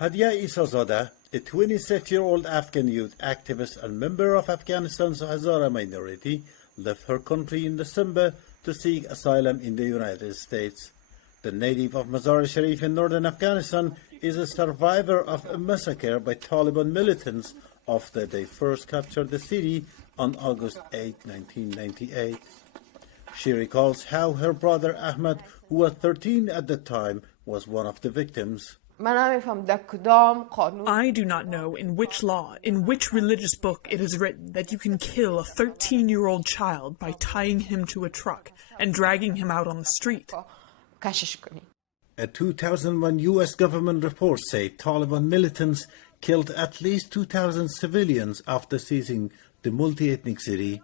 Hadia Isazadeh, a 26-year-old Afghan youth activist and member of Afghanistan's Hazara minority, left her country in December to seek asylum in the United States. The native of Mazar-e-Sharif in northern Afghanistan is a survivor of a massacre by Taliban militants after they first captured the city on August 8, 1998. She recalls how her brother Ahmed, who was 13 at the time, was one of the victims. I do not know in which law, in which religious book it is written that you can kill a 13-year-old child by tying him to a truck and dragging him out on the street. A 2001 U.S. government report said Taliban militants killed at least 2,000 civilians after seizing the multi-ethnic city.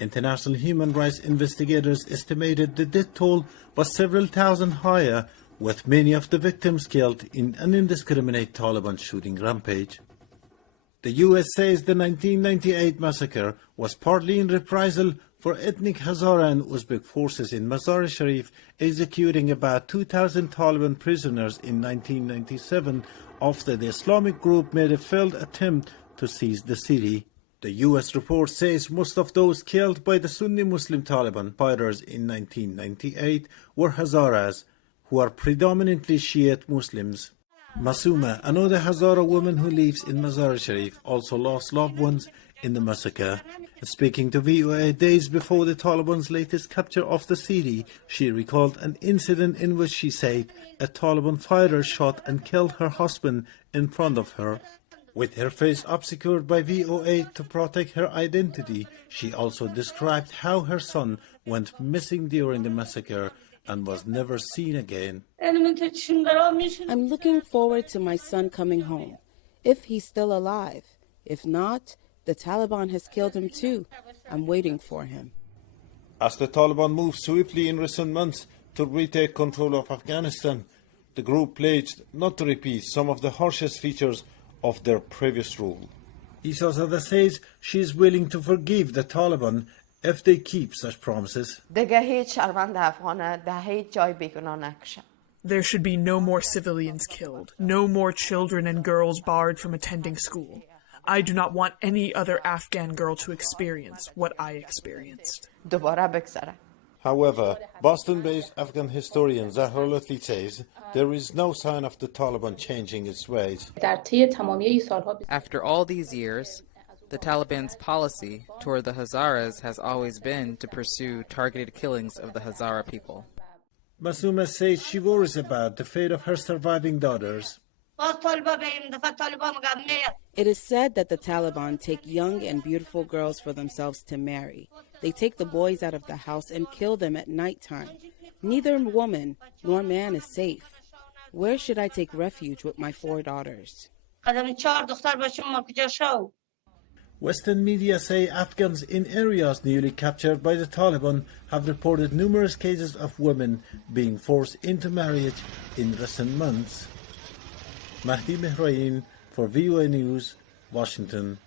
International human rights investigators estimated the death toll was several thousand higher, with many of the victims killed in an indiscriminate Taliban shooting rampage. The U.S. says the 1998 massacre was partly in reprisal for ethnic Hazara and Uzbek forces in Mazar-e-Sharif executing about 2,000 Taliban prisoners in 1997 after the Islamic group made a failed attempt to seize the city. The U.S. report says most of those killed by the Sunni Muslim Taliban fighters in 1998 were Hazaras, who are predominantly Shiite Muslims. Masuma, another Hazara woman who lives in Mazar-e-Sharif, also lost loved ones in the massacre. Speaking to VOA days before the Taliban's latest capture of the city, she recalled an incident in which she said a Taliban fighter shot and killed her husband in front of her. With her face obscured by VOA to protect her identity, she also described how her son went missing during the massacre and was never seen again. I'm looking forward to my son coming home, if he's still alive. If not, the Taliban has killed him too. I'm waiting for him. As the Taliban moved swiftly in recent months to retake control of Afghanistan, the group pledged not to repeat some of the harshest features of their previous rule. Isazadeh says she is willing to forgive the Taliban if they keep such promises. There should be no more civilians killed, no more children and girls barred from attending school. I do not want any other Afghan girl to experience what I experienced. However, Boston-based Afghan historian Zahra Lutfi says there is no sign of the Taliban changing its ways. After all these years, the Taliban's policy toward the Hazaras has always been to pursue targeted killings of the Hazara people. Masuma says she worries about the fate of her surviving daughters. It is said that the Taliban take young and beautiful girls for themselves to marry. They take the boys out of the house and kill them at nighttime. Neither woman nor man is safe. Where should I take refuge with my 4 daughters? Western media say Afghans in areas newly captured by the Taliban have reported numerous cases of women being forced into marriage in recent months. Mahdy Mehraeen for VOA News, Washington.